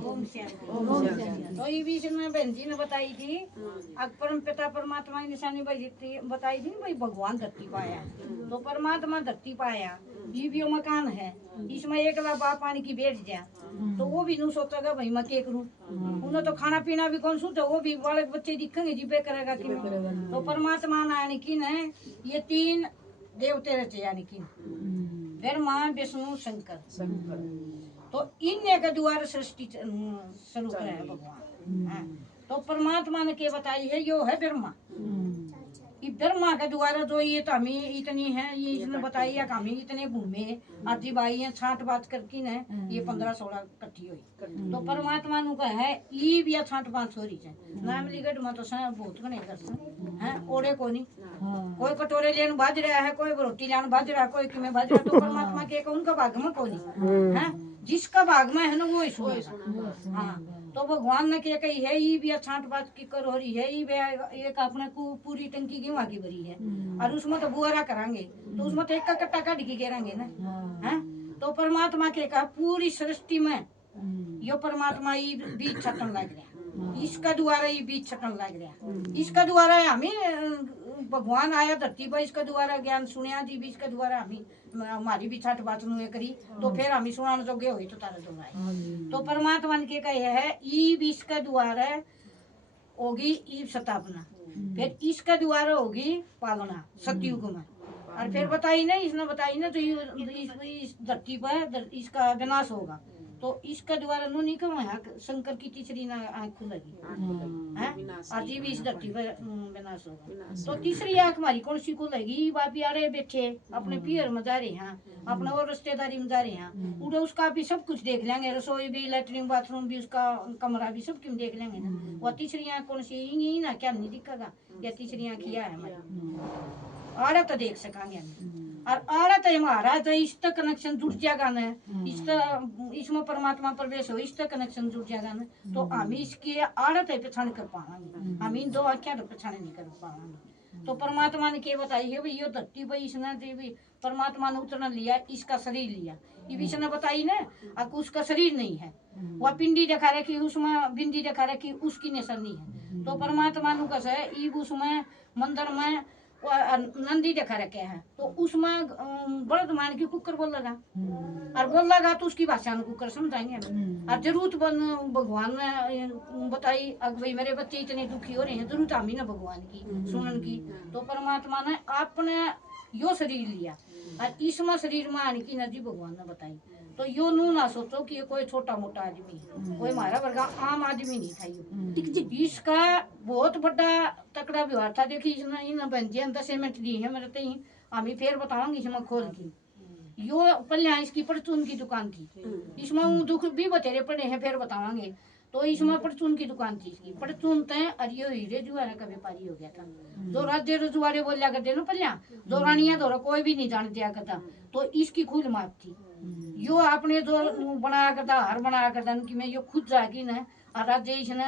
तो ये बीच में बहन जी ने बताई थी परम पिता परमात्मा की निशानी बताई थी भाई भगवान धरती पाया तो परमात्मा धरती पाया जीवियों मकान है इसमें एक बाप पानी की बैठ जाए तो वो भी नहीं सोचेगा भाई मैं क्या करूँ उन्हें तो खाना पीना भी कौन सोचा वो भी बालक बच्चे दिखेंगे जीपे करेगा कि तो परमात्मा यानी कि ये तीन देवते रचे यानी कि ब्रह्मा विष्णु शंकर तो इनने के द्वारा सृष्टि शुरू करा है भगवान। हाँ। तो परमात्मा ने क्या बताई है यो है ब्रह्मा ये ब्रह्मा के द्वारा जो ये तो हमें इतनी है ये इसने बताई है कि हमें इतने घूमे आधी बाई है छाट बात करके न ये 15-16 इकट्ठी हुई तो परमात्मा नु का है ये भी छाट बात हो रही है नाम लिगट में तो सब बहुत नहीं करते हैं ओड़े को नहीं कोई कटोरे लेन भाज रहा है कोई रोटी लेन भाज रहा है कोई किमें भाज रहा तो परमात्मा के उनका भाग में को नहीं है जिसका भाग में है ना वो इसमें। हाँ तो भगवान ने क्या कही है ये भी छाट बात की कर हो रही है ये एक अपने को पूरी टंकी गेहूं की भरी है और उसमें तो बुआरा करांगे तो उसमें तो एक का कट्टा काट के गिरांगे ना है तो परमात्मा के कहा पूरी सृष्टि में यो परमात्मा ये बीज छटन लग रहा इसका द्वारा ये बीज छटन लग रहा इसका द्वारा हमें भगवान आया धरती पर इसका द्वारा ज्ञान सुनिया जी भी इसका द्वारा हमें हमारी भी छठ बात नु करी तो फिर हमें सुनाने जोगे हुई तो तारा दोबारा तो परमात्मा के कहे है ई भी इसका द्वारा होगी ई स्थापना फिर इसका द्वारा होगी पालना सतयुग में और फिर बताई ना इसने बताई ना तो इस धरती पर इसका विनाश होगा तो इसका द्वारा नु नहीं कमाया शंकर की तीसरी ना आँख खुलेगी और जी भी इस धरती पर विनाश होगा तो तीसरी आँख हमारी कौन सी खुलेगी बापी आ रहे बैठे अपने पियर में जा रहे हैं अपने और रिश्तेदारी में जा रहे हैं उधर उसका भी सब कुछ देख लेंगे रसोई भी लैट्रिन बाथरूम भी उसका कमरा भी सब क्यों देख लेंगे ना वो तीसरी आँख कौन सी ही ना क्या नहीं दिखेगा या तीसरी आँख किया है हमारी आड़ा तो देख सकेंगे हम और आड़ा तो हमारा तो इसका कनेक्शन जुड़ जाएगा ना इसमें परमात्मा प्रवेश हो इसका कनेक्शन जुड़ जाएगा ना तो हम इसके आड़ा तो पहचान कर पाएंगे हम इन दो आख्या तो पहचान नहीं कर पाएंगे तो परमात्मा ने क्या बताई है भाई ये धरती पर इसने भी परमात्मा ने उतना लिया इसका शरीर लिया ये भी इसने बताई ना अब उसका शरीर नहीं है वह पिंडी दिखा रखी उसमें बिंदी दिखा रखी उसकी निशानी है तो परमात्मा ने कैसे उसमें मंदिर में नंदी दिखा रखे हैं तो उसमें बड़द मान की कुकर बोल लगा और बोल लगा तो उसकी भाषा में कुकर समझाएंगे और जरूरत भगवान ने बताई अब भाई मेरे बच्चे इतने दुखी हो रहे हैं जरूरत हमी ना भगवान की सुनन की तो परमात्मा ने अपने यो शरीर लिया और इसमें शरीर में आने की नदी भगवान ने बताई तो यो नू ना सोचो कि ये कोई छोटा मोटा आदमी है कोई हमारा वर्गा आम आदमी नहीं था यो इसका बहुत बड़ा तकड़ा व्यवहार था देखिए इसने इन बंजियां 10 मिनट दी है मेरे तो हमें फिर बताऊंगी इसमें खोल की यो पहले इसकी परचून की दुकान थी इसमें दुख भी बतेरे पड़े हैं फिर बतावांगे तो इसमें परचून की दुकान थी इसकी परचून तय अरियो हीरे जुआरे का व्यापारी हो गया था जो राज्य रजुआरे बोलिया करते ना पहले जो रानिया दौरा कोई भी नहीं जान दिया करता तो इसकी खुद माप थी यो आपने जो बनाया करता हार बनाया करता कि मैं यो खुद जागी न और राज्य इसने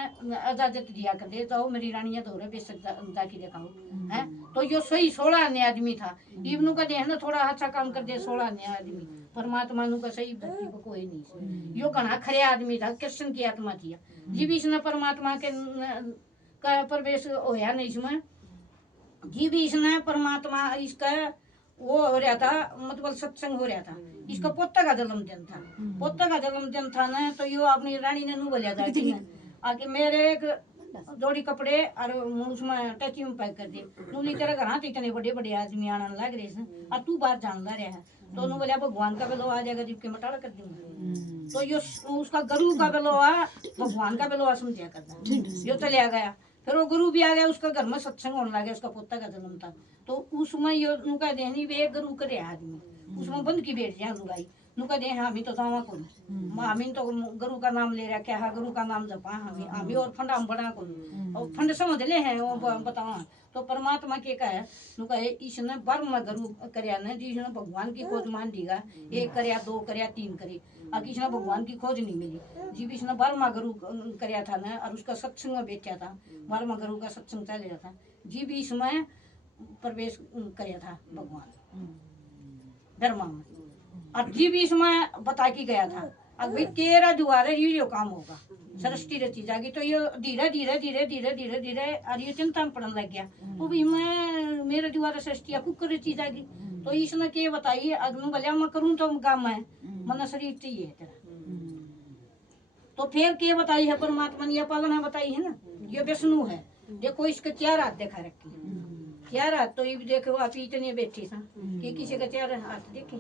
इजाजत दिया कर दे तो मेरी रानिया दौरे बेशक जाके दिखाओ है तो यो सही 16 अन्य आदमी था इवनु का देह ना थोड़ा अच्छा काम कर दे 16 अन्य आदमी परमात्मा नु का सही धरती को कोई नहीं यो घना खरे आदमी था कृष्ण की आत्मा थी जीव इसने परमात्मा के का प्रवेश होया नहीं इसमें जीव इसने परमात्मा इसका वो हो रहा था मतलब सत्संग हो रहा था इसका पोता का जन्मदिन था पोता का जन्मदिन था ना तो यो अपनी रानी ने नू बोलिया था आगे मेरे एक जोड़ी कपड़े और उसमें टची में पैक कर दे नूली तेरे घर हाथ इतने बड़े बड़े आदमी आने लग रहे हैं और तू बाहर जान रहा है तो उन्होंने बोलिया भगवान का बेलो आ जाएगा जीव के मटाड़ा कर दूंगा तो यो उसका गुरु का बेलो आ भगवान का बेलो आ समझा करता यो चलिया गया फिर वो गुरु भी आ गया उसका घर में सत्संग होने लगा उसका पोता का जन्म था तो उसमें यो नुका देनी वे गुरु करे आदमी उसमें बंद की बैठ जाए लुगाई नुका दे हमी तो जावा को हमी तो गुरु का नाम ले रहा क्या है गुरु का नाम जपा हमी और फंड हम बड़ा को और फंड समझ ले हैं वो बतावा तो परमात्मा के का है नुका इसने बर्म गुरु करया ने जिसने भगवान की खोज मान दीगा 1 करया 2 करया 3 करी अब इसने भगवान की खोज नहीं मिली जी भी इसने बर्मा गुरु करया था ना और उसका सत्संग में बेचा था बर्मा गुरु का सत्संग चल रहा था जी भी इसमें प्रवेश करया था भगवान धर्मा में और जी भी इसमें बता के गया था अब भाई 13 द्वारे यो काम होगा सृष्टि रची जाएगी। तो ये धीरे धीरे धीरे धीरे धीरे धीरे और ये चिंता में पड़ने लग गया। तो भाई मैं मेरे द्वारा सृष्टि कुकर रची जाएगी। तो इसने के बताइए अग्नि भले मैं करूँ तो काम है मन शरीर चाहिए तेरा। तो फिर के बताई है परमात्मा ने, यह पालन है बताई है ना। ये विष्णु है, देखो इसके 4 हाथ देखा रखी है, 4 हाथ। तो ये देखो आप इतने बैठी सा कि किसी का 4 हाथ देखे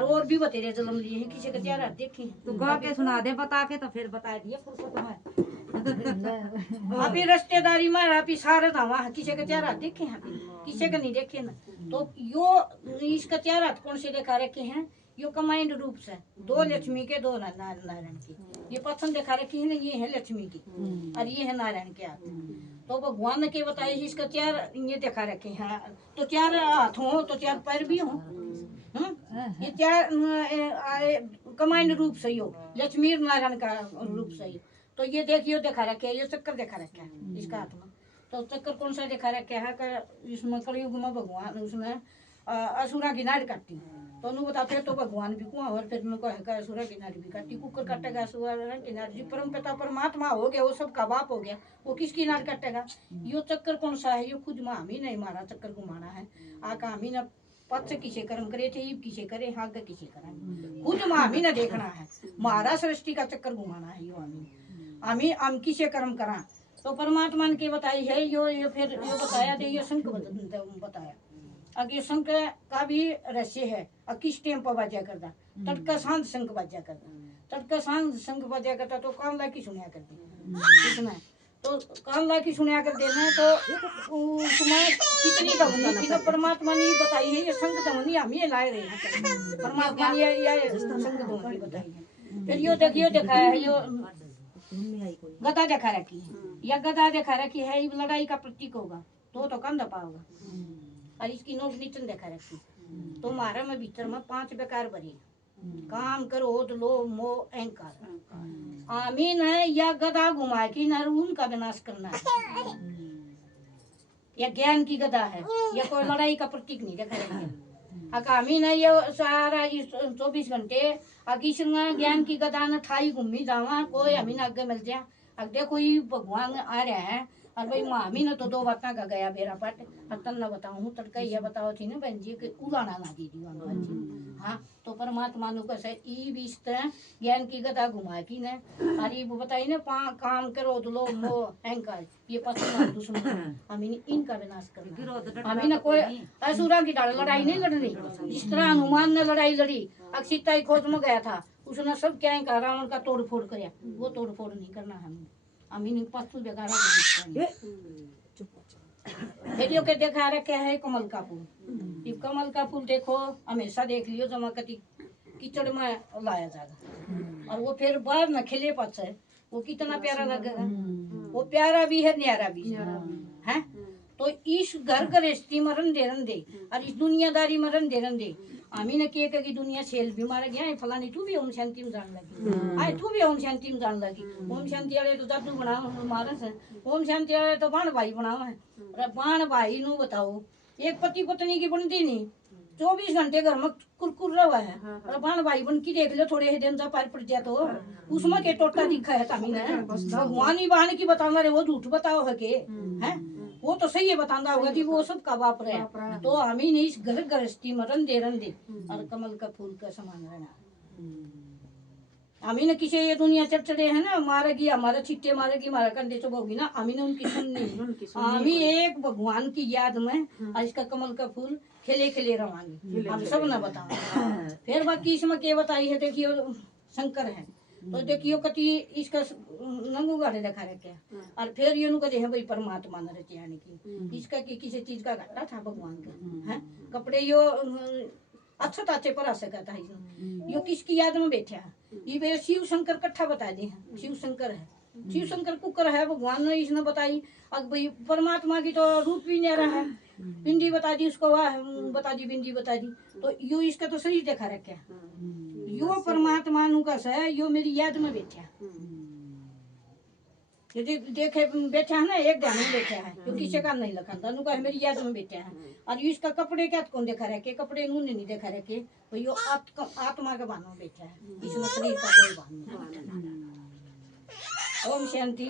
और भी बतेरे जन्म लिए हैं, किसी का 4 हाथ देखे। तो गा के सुना दे बता के, तो फिर बता दिए फुर्सत में। अभी रिश्तेदारी में अभी सारा धावा किसी का 4 हाथ देखे हैं, किसी का नहीं देखे ना। तो यो इसका 4 हाथ कौन से देखा रखे हैं, यो कमांड रूप से 2 लक्ष्मी के 2 नारायण की। ये पसंद देखा रखी है ना, ये है लक्ष्मी की और ये है नारायण के हाथ। तो भगवान ने के बताया इसका 4 ये देखा रखे हैं। तो 4 हाथ हो तो 4 पैर भी हो। ये 4 कमांड रूप से हो, लक्ष्मी नारायण का रूप से ही। तो ये देखियो देखा रखे है, ये चक्कर देखा रखे है इसका हाथ में। तो चक्कर कौन सा देखा रखे है, इसमें कलयुग में भगवान उसने असुरा की नाड़ काटी। तो उन्होंने बताते तो भगवान भी कुआं और फिर उनको है असुरा की नाड़ी भी काटी। कुकर काटेगा असुरा की नाड़ी। परम पिता परमात्मा हो गया, वो सबका बाप हो गया, वो किसकी नाड़ काटेगा। यो चक्कर कौन सा है, यो खुद में हम ही नहीं मारा चक्कर घुमाना है। आका हम ही न पथ किसे कर्म करे थे, ईब किसे करे, हाग किसे करेंगे, खुद में हम ही न देखना है। मारा सृष्टि का चक्कर घुमाना है यो हम किसे कर्म करा। तो परमात्मा ने के बताई है यो फिर यो बताया दे, ये शंख बताया। अब ये शंख का भी रहस्य है। अब किस टाइम पर बाजा करता, तड़का सांझ शंख बाजा करता, तड़का सांझ शंख बाजा करता। तो कान ला की सुनिया करती इसमें, तो कान ला की सुनिया कर देना। तो उसमें कितनी धमनी थी ना, परमात्मा ने बताई है। ये शंख धमनी हम ही लाए रहे हैं, परमात्मा ने ये शंख धमनी बताई है। फिर यो देखियो दिखाया है, यो गदा देखा रखी है। या गदा देखा रखी है, ये लड़ाई का प्रतीक होगा। तो कंधा पाओगा और इसकी नोक नीचन देखा रखी। तो मारा में भीतर में 5 बेकार भरी, काम क्रोध लोभ मोह अहंकार। आमीन है या गदा घुमा की न उनका विनाश करना है। या ज्ञान की गदा है, या कोई लड़ाई का प्रतीक नहीं देखा रखी। आमीन है ये सारा 24 घंटे अगिशन ज्ञान की गदा न ठाई घूमी जावा, कोई अमीन आगे मिल जाए। अब देखो ये भगवान आ रहे हैं और भाई मामी ने तो 2 बातें का गया बेरा पट तन न बताऊँ तड़का ये बताओ थी ना बहन जी के उड़ाना ना दी दी। हाँ तो परमात्मा नु कैसे ई बीच ज्ञान की गदा घुमा की ने अरे वो बताई ना काम करो लो मो अहंकार ये पसंद दुश्मन हमें इनका विनाश करना। हमें ना कोई असुरा की लड़ाई नहीं लड़ रही। जिस तरह हनुमान ने लड़ाई लड़ी, अक्षिता ही खोज में गया था, उसने सब क्या कहा रावण का तोड़ फोड़ कराया, वो तोड़ फोड़ नहीं करना हमें। हमें पशु बेकारा वीडियो के देखा रखे है कमल का फूल। ये कमल का फूल देखो हमेशा देख लियो, जमा कति कीचड़ में लाया जाएगा और वो फिर बाहर न खिले पाछे वो कितना प्यारा लगेगा। वो प्यारा भी है न्यारा भी है। तो इस घर गृहस्थी में रन दे और इस दुनियादारी में रन दे। आमी ने के की दुनिया सेल भी मारा गया फलानी तू भी ओम शांति में जान लगी, आए तू भी ओम शांति में जान लगी। ओम शांति वाले तो जादू बनाओ मारस है, ओम शांति वाले तो बाण भाई बनाओ है। बाण भाई नु बताओ एक पति पत्नी की बनती नहीं, 24 घंटे घर में कुरकुर रहा है और बाण भाई बन की देख लो थोड़े दिन से पार पड़ जाए तो उसमें के टोटा दिखा है। तमी ने भगवान ही बाण की बताना रे, वो झूठ बताओ है के है, वो तो सही है बताना होगा जी, वो सब का बाप रहे। तो हमें नहीं इस घर गृहस्थी में रन दे और कमल का फूल का समान रहना। हमें न किसी ये दुनिया चढ़े है ना मारेगी हमारा चिट्टे मारेगी हमारा कंधे चुभोगी ना, हमें उनकी सुननी। हमें एक भगवान की याद में इसका कमल का फूल खिले खिले रवानी हम सब न बताओ। फिर बाकी इसमें क्या बताई है देखियो शंकर है तो देखियो कति इसका नंगू गाड़े रखा रखे और फिर ये कहते हैं भाई परमात्मा न रचे आने की इसका कि किसी चीज का घाटा था भगवान का है। कपड़े यो अच्छा ताचे पर आ सका था यो किसकी याद में बैठा ये वे शिव शंकर कट्ठा बता दे हैं। शिव शंकर है, शिव शंकर कुकर है भगवान ने इसने बताई। अब भाई परमात्मा की तो रूप भी न्यारा है, बिंदी बता दी उसको वाह बता दी बिंदी बता दी। तो यो इसका तो सही देखा रखे यो परमात्मा नु का है यो मेरी याद में बैठा यदि देखे बैठा है ना एक ध्यान में बैठा है जो किसी का नहीं लखन था कहे मेरी याद में बैठा है और इसका कपड़े क्या कौन देखा रखे कपड़े उन्होंने नहीं देखा रखे तो यो आत्मा के बानों बैठा है इसमें शरीर का कोई बान नहीं। ओम शांति।